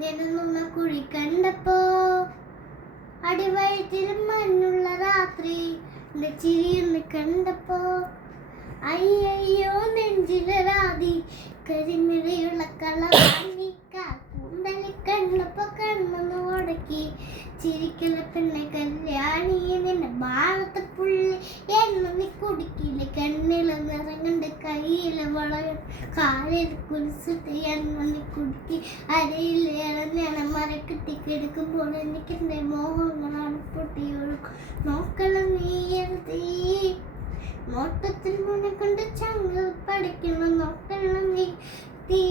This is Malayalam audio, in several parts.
ഞാനൊന്ന കുഴി കണ്ടപ്പോ അടിവയറ്റിലും മഞ്ഞുള്ള രാത്രി എന്റെ ചിരിയൊന്ന് കണ്ടപ്പോ അയ്യോ നെഞ്ചിലരാതി കരിനിറയുള്ള കളവാണിക്കാൽ കൂന്തലി കണ്ടപ്പോ കണ്ണൊന്ന് ഉടക്കി ചിരിക്കല പെണ്ണെ കല്യാണി നിന്നെ ഭാരത പുള്ളി എണ്ണി കുടിക്കില്ല കണ്ണില നിറങ്ങണ്ട് കയ്യില് വളയും കാലിൽ കുരിശിട്ട് എണ്ണി കുടുക്കി അരയിൽ ഇളഞ്ഞ മരക്കെട്ടി കിടക്കുമ്പോൾ എനിക്ക് എന്റെ മോഹങ്ങളാണ് പൊട്ടിയൊഴുക്കും നോക്കണം നീ എഴുതി നോട്ടത്തിൽ മുന്നെ കൊണ്ട് ചങ്ങൾ പഠിക്കണം നോക്കണം നീ തീ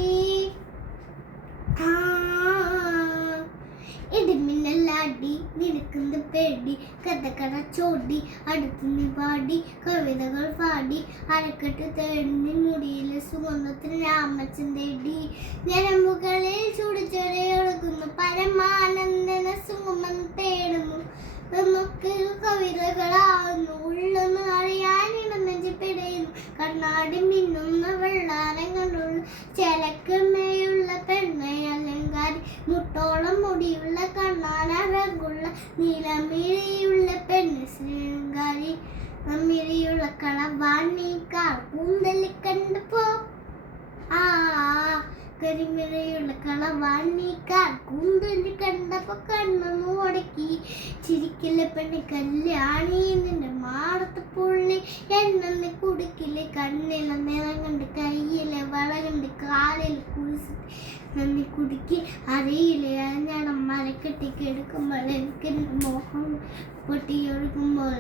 ഇടിമിന്നലാടി നിൽക്കുന്ന പേടി കഥകട ചോടി അടുത്ത് നീ പാടി കവിതകൾ പാടി അരക്കെട്ട് തേടി മുടിയിലെ സുഗന്ധത്തിന് രാമച്ചൻ തേടി ഞരമ്പുകളിൽ ചുടിച്ചൊരയൊഴുകുന്നു പരമാനന്ദന സുഗമം തേടുന്നു കവിതകളാവുന്നു ഉള്ളൊന്ന് അറിയാനിടനെഞ്ചി പിടയുന്നു കണ്ണാടി മിന്നുന്ന വെള്ളാരങ്ങളുള്ള ചെലക്കമ്മയുള്ള പെണ്ണെ അലങ്കാരി മുട്ടോളം മുടിയുള്ള കണ്ണാനഴകുള്ള നീലമിഴിയുള്ള പെണ്ണ് ശൃംഗാരി നമ്മിഴിയുള്ള കളവാണിക്കാർ കൂന്തലി കണ്ടപ്പോ കരിമിഴയുള്ള കളവാണിക്കാർ കൂന്തലി കണ്ടപ്പോ കണ്ണൊന്ന് ഉടക്കി ചിരിക്കില്ല പെണ്ണ് കല്യാണി നിന്റെ മാടത്ത് പുള്ളി എണ്ണ കുടിക്കില്ലേ കണ്ണില നിറം കണ്ട് കയ്യിലെ വളരുണ്ട് കാലിൽ കുളിച്ച് നന്ദി കുടുക്കി അറിയില്ലേ ഞാൻ മരക്കെട്ടി കിടക്കുമ്പോൾ എനിക്ക് മോഹം പൊട്ടിയൊഴുകുമ്പോൾ